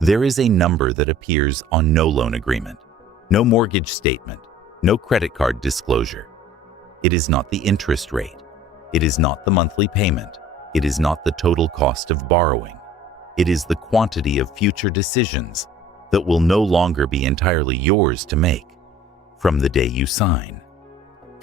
There is a number that appears on no loan agreement, no mortgage statement, no credit card disclosure. It is not the interest rate. It is not the monthly payment. It is not the total cost of borrowing. It is the quantity of future decisions that will no longer be entirely yours to make from the day you sign.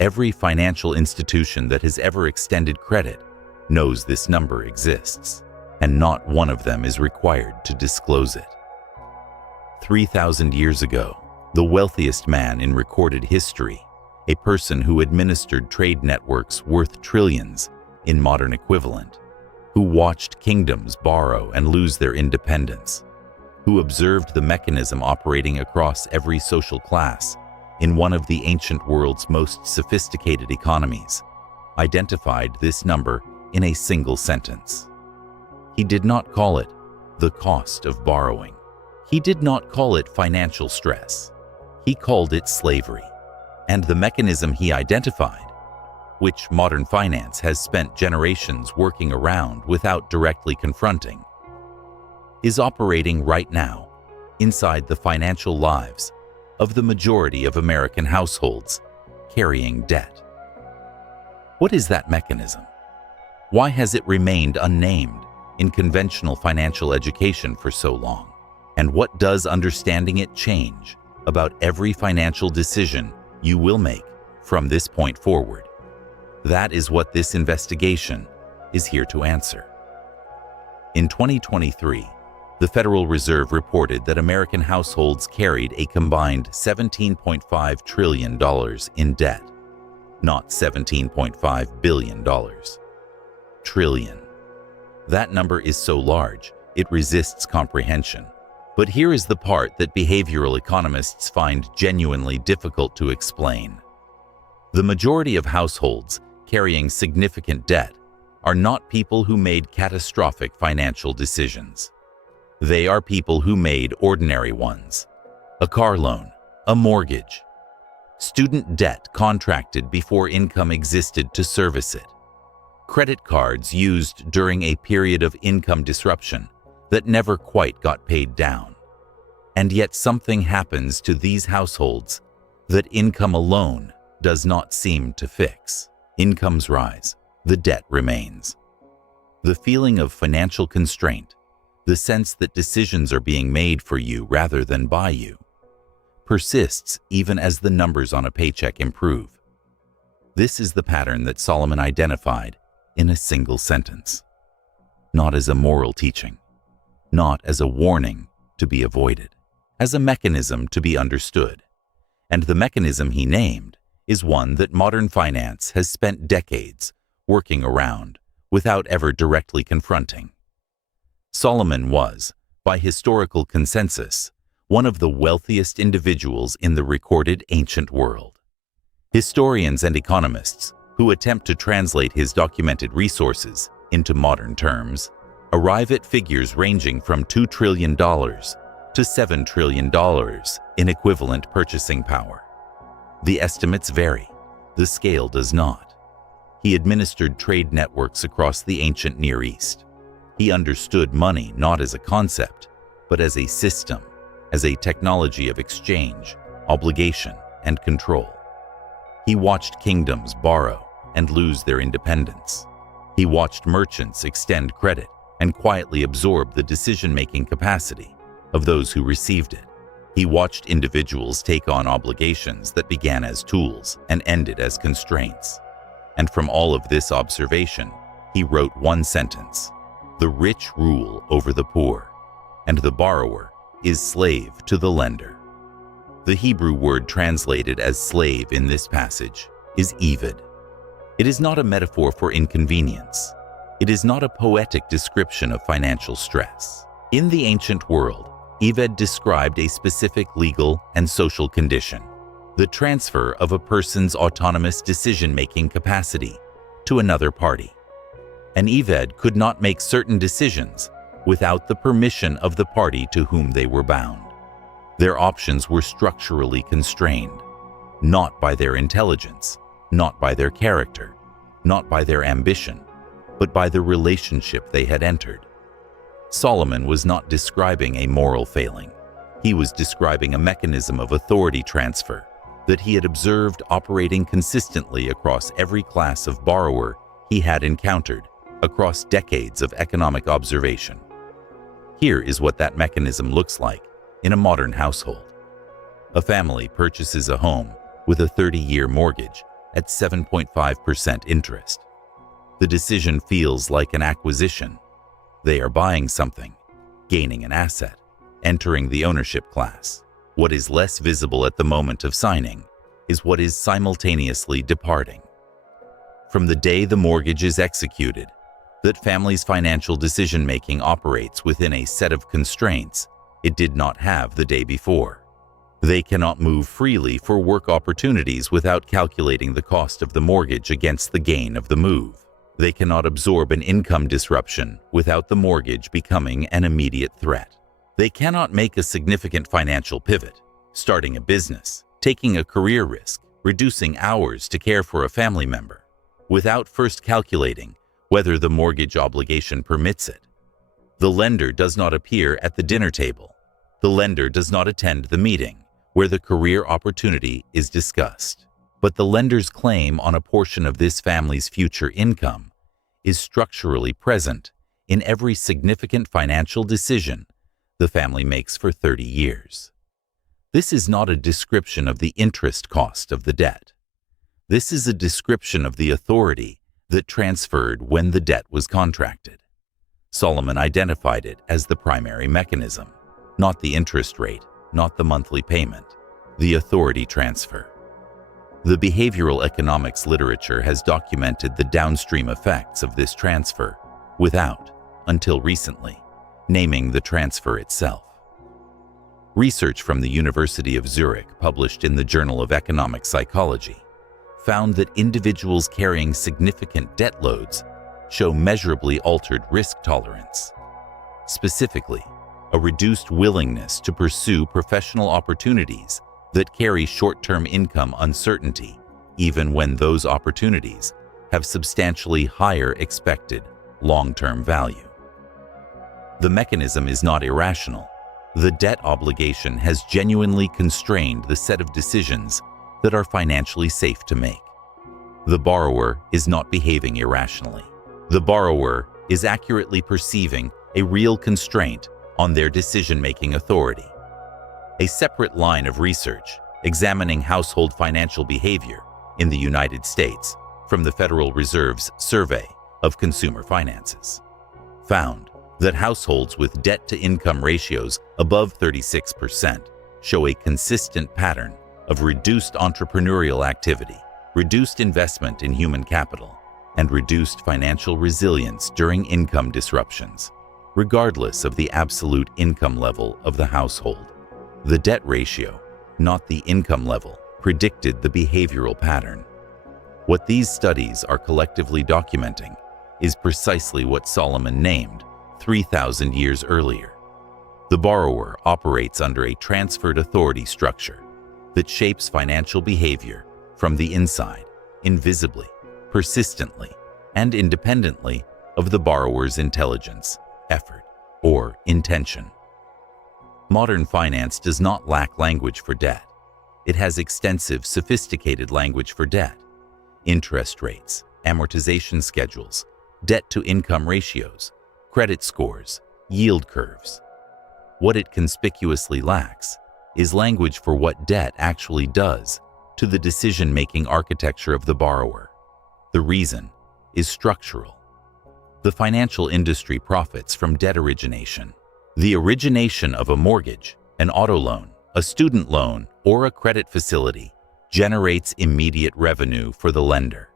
Every financial institution that has ever extended credit knows this number exists, and not one of them is required to disclose it. 3,000 years ago, the wealthiest man in recorded history, a person who administered trade networks worth trillions in modern equivalent, who watched kingdoms borrow and lose their independence, who observed the mechanism operating across every social class in one of the ancient world's most sophisticated economies, identified this number in a single sentence. He did not call it the cost of borrowing. He did not call it financial stress. He called it slavery. And the mechanism he identified, which modern finance has spent generations working around without directly confronting, is operating right now inside the financial lives of the majority of American households carrying debt. What is that mechanism? Why has it remained unnamed in conventional financial education for so long? And what does understanding it change about every financial decision you will make from this point forward? That is what this investigation is here to answer. In 2023, the Federal Reserve reported that American households carried a combined $17.5 trillion in debt, not $17.5 billion. Trillion. That number is so large, it resists comprehension. But here is the part that behavioral economists find genuinely difficult to explain. The majority of households carrying significant debt are not people who made catastrophic financial decisions. They are people who made ordinary ones. A car loan, a mortgage, student debt contracted before income existed to service it, credit cards used during a period of income disruption that never quite got paid down. And yet something happens to these households that income alone does not seem to fix. Incomes rise, the debt remains. The feeling of financial constraint, the sense that decisions are being made for you rather than by you, persists even as the numbers on a paycheck improve. This is the pattern that Solomon identified in a single sentence, not as a moral teaching, not as a warning to be avoided, as a mechanism to be understood. And the mechanism he named is one that modern finance has spent decades working around without ever directly confronting. Solomon was, by historical consensus, one of the wealthiest individuals in the recorded ancient world. Historians and economists who attempt to translate his documented resources into modern terms arrive at figures ranging from $2 trillion to $7 trillion in equivalent purchasing power. The estimates vary. The scale does not. He administered trade networks across the ancient Near East. He understood money not as a concept, but as a system, as a technology of exchange, obligation, and control. He watched kingdoms borrow and lose their independence. He watched merchants extend credit and quietly absorb the decision-making capacity of those who received it. He watched individuals take on obligations that began as tools and ended as constraints. And from all of this observation, he wrote one sentence: "The rich rule over the poor, and the borrower is slave to the lender." The Hebrew word translated as slave in this passage is eved. It is not a metaphor for inconvenience. It is not a poetic description of financial stress. In the ancient world, eved described a specific legal and social condition, the transfer of a person's autonomous decision-making capacity to another party. An eved could not make certain decisions without the permission of the party to whom they were bound. Their options were structurally constrained, not by their intelligence, not by their character, not by their ambition, but by the relationship they had entered. Solomon was not describing a moral failing. He was describing a mechanism of authority transfer that he had observed operating consistently across every class of borrower he had encountered across decades of economic observation. Here is what that mechanism looks like in a modern household. A family purchases a home with a 30-year mortgage at 7.5% interest. The decision feels like an acquisition. They are buying something, gaining an asset, entering the ownership class. What is less visible at the moment of signing is what is simultaneously departing. From the day the mortgage is executed, that family's financial decision-making operates within a set of constraints it did not have the day before. They cannot move freely for work opportunities without calculating the cost of the mortgage against the gain of the move. They cannot absorb an income disruption without the mortgage becoming an immediate threat. They cannot make a significant financial pivot, starting a business, taking a career risk, reducing hours to care for a family member, without first calculating whether the mortgage obligation permits it. The lender does not appear at the dinner table. The lender does not attend the meeting where the career opportunity is discussed. But the lender's claim on a portion of this family's future income is structurally present in every significant financial decision the family makes for 30 years. This is not a description of the interest cost of the debt. This is a description of the authority that transferred when the debt was contracted. Solomon identified it as the primary mechanism, not the interest rate, not the monthly payment, the authority transfer. The behavioral economics literature has documented the downstream effects of this transfer without, until recently, naming the transfer itself. Research from the University of Zurich, published in the Journal of Economic Psychology, found that individuals carrying significant debt loads show measurably altered risk tolerance. Specifically, a reduced willingness to pursue professional opportunities that carry short-term income uncertainty, even when those opportunities have substantially higher expected long-term value. The mechanism is not irrational. The debt obligation has genuinely constrained the set of decisions that are financially safe to make. The borrower is not behaving irrationally. The borrower is accurately perceiving a real constraint on their decision-making authority. A separate line of research examining household financial behavior in the United States from the Federal Reserve's Survey of Consumer Finances found that households with debt-to-income ratios above 36% show a consistent pattern of reduced entrepreneurial activity, reduced investment in human capital, and reduced financial resilience during income disruptions, regardless of the absolute income level of the household. The debt ratio, not the income level, predicted the behavioral pattern. What these studies are collectively documenting is precisely what Solomon named 3,000 years earlier. The borrower operates under a transferred authority structure that shapes financial behavior from the inside, invisibly, persistently, and independently of the borrower's intelligence, effort, or intention. Modern finance does not lack language for debt. It has extensive, sophisticated language for debt. Interest rates, amortization schedules, debt-to-income ratios, credit scores, yield curves. What it conspicuously lacks is language for what debt actually does to the decision-making architecture of the borrower. The reason is structural. The financial industry profits from debt origination. The origination of a mortgage, an auto loan, a student loan, or a credit facility generates immediate revenue for the lender.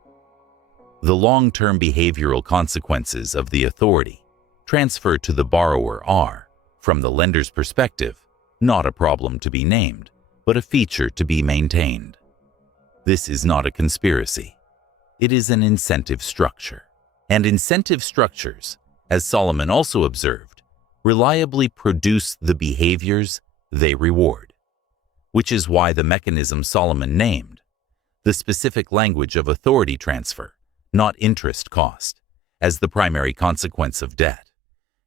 The long-term behavioral consequences of the authority transferred to the borrower are, from the lender's perspective, not a problem to be named, but a feature to be maintained. This is not a conspiracy. It is an incentive structure. And incentive structures, as Solomon also observed, reliably produce the behaviors they reward, which is why the mechanism Solomon named, the specific language of authority transfer, not interest cost, as the primary consequence of debt,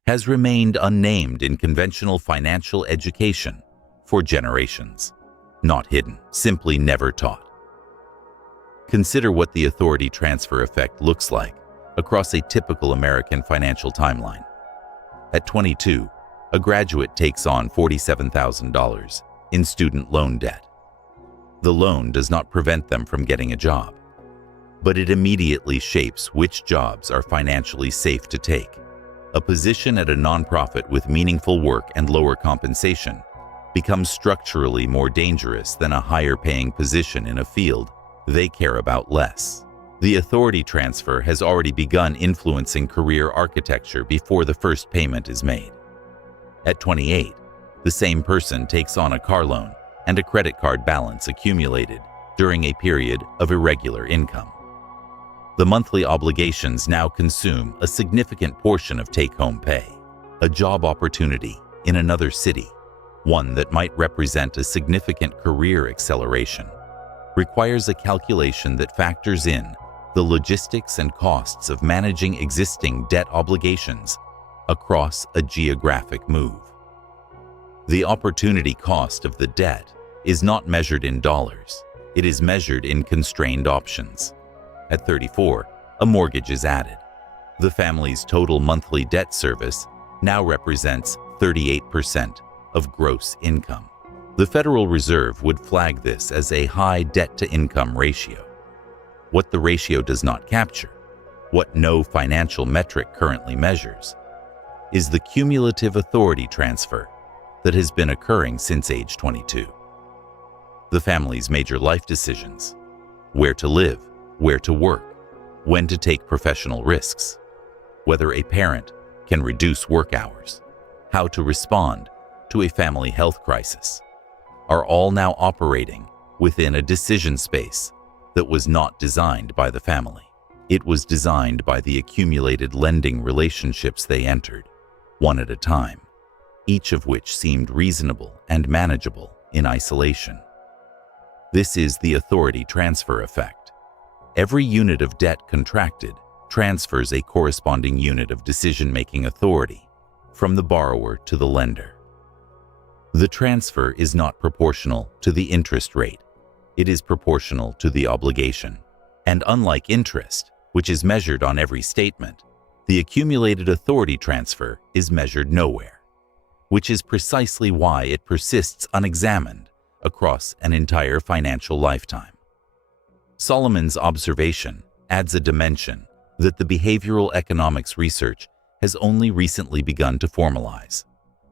has remained unnamed in conventional financial education for generations. Not hidden, simply never taught. Consider what the authority transfer effect looks like across a typical American financial timeline. At 22, a graduate takes on $47,000 in student loan debt. The loan does not prevent them from getting a job, but it immediately shapes which jobs are financially safe to take. A position at a nonprofit with meaningful work and lower compensation becomes structurally more dangerous than a higher-paying position in a field they care about less. The authority transfer has already begun influencing career architecture before the first payment is made. At 28, the same person takes on a car loan and a credit card balance accumulated during a period of irregular income. The monthly obligations now consume a significant portion of take-home pay. A job opportunity in another city, one that might represent a significant career acceleration, requires a calculation that factors in the logistics and costs of managing existing debt obligations across a geographic move. The opportunity cost of the debt is not measured in dollars. It is measured in constrained options. At 34, a mortgage is added. The family's total monthly debt service now represents 38% of gross income. The Federal Reserve would flag this as a high debt-to-income ratio. What the ratio does not capture, what no financial metric currently measures, is the cumulative authority transfer that has been occurring since age 22. The family's major life decisions, where to live, where to work, when to take professional risks, whether a parent can reduce work hours, how to respond to a family health crisis, are all now operating within a decision space that was not designed by the family. It was designed by the accumulated lending relationships they entered, one at a time, each of which seemed reasonable and manageable in isolation. This is the authority transfer effect. Every unit of debt contracted transfers a corresponding unit of decision-making authority from the borrower to the lender. The transfer is not proportional to the interest rate. It is proportional to the obligation. And unlike interest, which is measured on every statement, the accumulated authority transfer is measured nowhere, which is precisely why it persists unexamined across an entire financial lifetime. Solomon's observation adds a dimension that the behavioral economics research has only recently begun to formalize.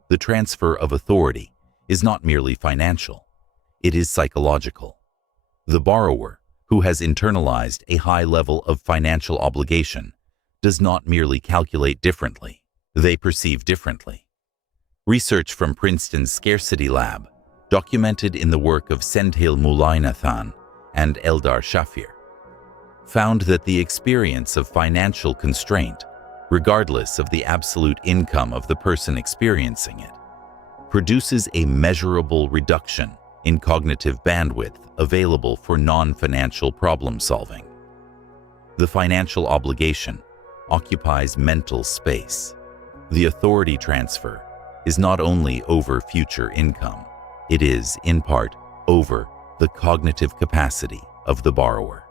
The transfer of authority is not merely financial, it is psychological. The borrower, who has internalized a high level of financial obligation, does not merely calculate differently, they perceive differently. Research from Princeton's Scarcity Lab, documented in the work of Senthil Mullainathan and Eldar Shafir, found that the experience of financial constraint, regardless of the absolute income of the person experiencing it, produces a measurable reduction in cognitive bandwidth available for non-financial problem solving. The financial obligation occupies mental space. The authority transfer is not only over future income, it is, in part, over the cognitive capacity of the borrower.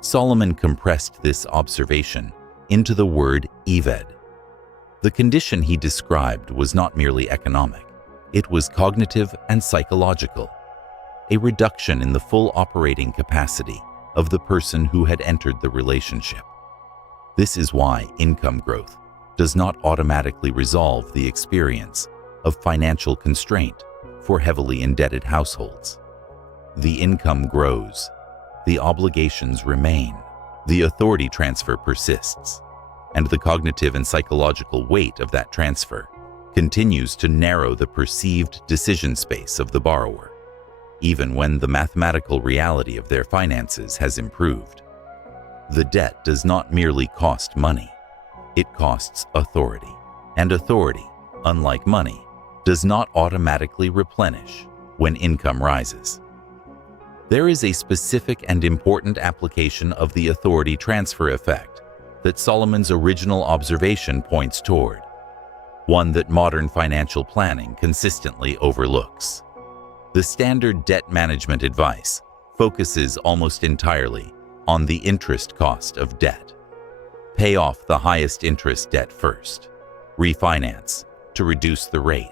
Solomon compressed this observation into the word eved. The condition he described was not merely economic, it was cognitive and psychological, a reduction in the full operating capacity of the person who had entered the relationship. This is why income growth does not automatically resolve the experience of financial constraint for heavily indebted households. The income grows, the obligations remain, the authority transfer persists, and the cognitive and psychological weight of that transfer continues to narrow the perceived decision space of the borrower, even when the mathematical reality of their finances has improved. The debt does not merely cost money, it costs authority, and authority, unlike money, does not automatically replenish when income rises. There is a specific and important application of the authority transfer effect that Solomon's original observation points toward. one that modern financial planning consistently overlooks. The standard debt management advice focuses almost entirely on the interest cost of debt. Pay off the highest interest debt first. Refinance to reduce the rate.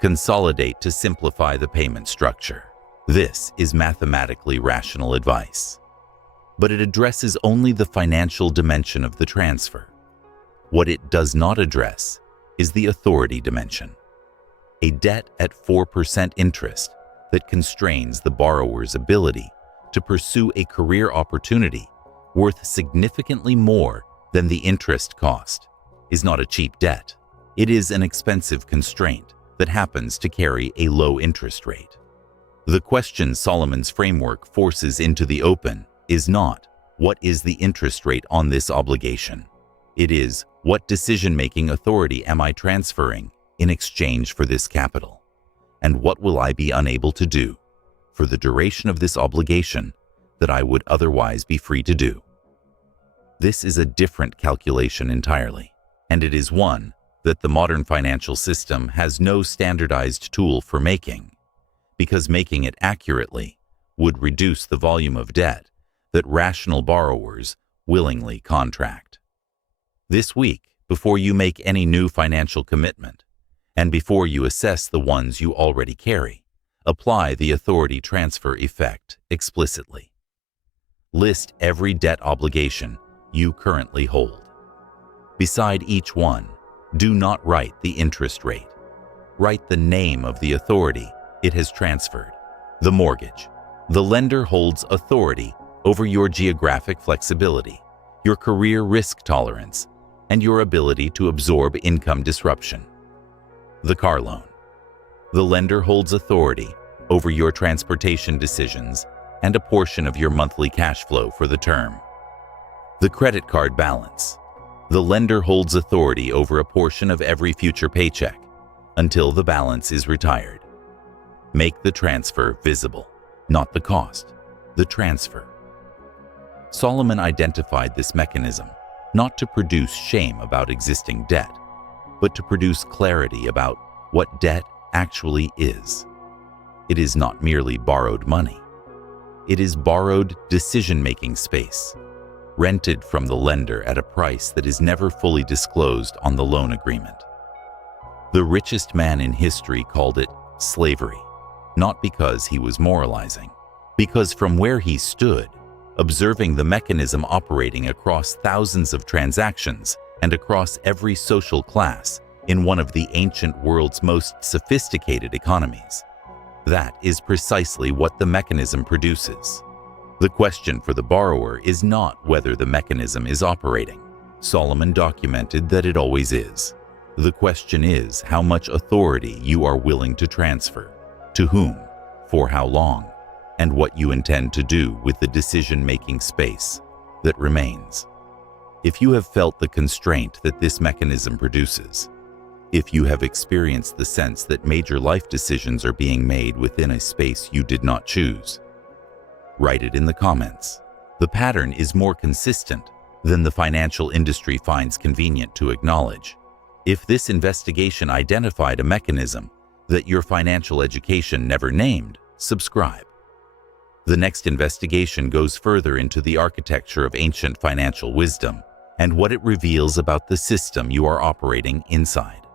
Consolidate to simplify the payment structure. This is mathematically rational advice. But it addresses only the financial dimension of the transfer. What it does not address is the authority dimension. A debt at 4% interest that constrains the borrower's ability to pursue a career opportunity worth significantly more than the interest cost is not a cheap debt. It is an expensive constraint that happens to carry a low interest rate. The question Solomon's framework forces into the open is not, what is the interest rate on this obligation? It is, what decision-making authority am I transferring in exchange for this capital? And what will I be unable to do for the duration of this obligation that I would otherwise be free to do? This is a different calculation entirely, and it is one that the modern financial system has no standardized tool for making, because making it accurately would reduce the volume of debt that rational borrowers willingly contract. This week, before you make any new financial commitment, and before you assess the ones you already carry, apply the authority transfer effect explicitly. List every debt obligation you currently hold. Beside each one, do not write the interest rate. Write the name of the authority it has transferred. The mortgage. The lender holds authority over your geographic flexibility, your career risk tolerance, and your ability to absorb income disruption. The car loan. The lender holds authority over your transportation decisions and a portion of your monthly cash flow for the term. The credit card balance. The lender holds authority over a portion of every future paycheck until the balance is retired. Make the transfer visible, not the cost, the transfer. Solomon identified this mechanism not to produce shame about existing debt, but to produce clarity about what debt actually is. It is not merely borrowed money. It is borrowed decision-making space, rented from the lender at a price that is never fully disclosed on the loan agreement. The richest man in history called it slavery, not because he was moralizing, because from where he stood, observing the mechanism operating across thousands of transactions and across every social class in one of the ancient world's most sophisticated economies, that is precisely what the mechanism produces. The question for the borrower is not whether the mechanism is operating. Solomon documented that it always is. The question is how much authority you are willing to transfer, to whom, for how long, and what you intend to do with the decision-making space that remains. If you have felt the constraint that this mechanism produces, if you have experienced the sense that major life decisions are being made within a space you did not choose, write it in the comments. The pattern is more consistent than the financial industry finds convenient to acknowledge. If this investigation identified a mechanism that your financial education never named, subscribe. The next investigation goes further into the architecture of ancient financial wisdom and what it reveals about the system you are operating inside.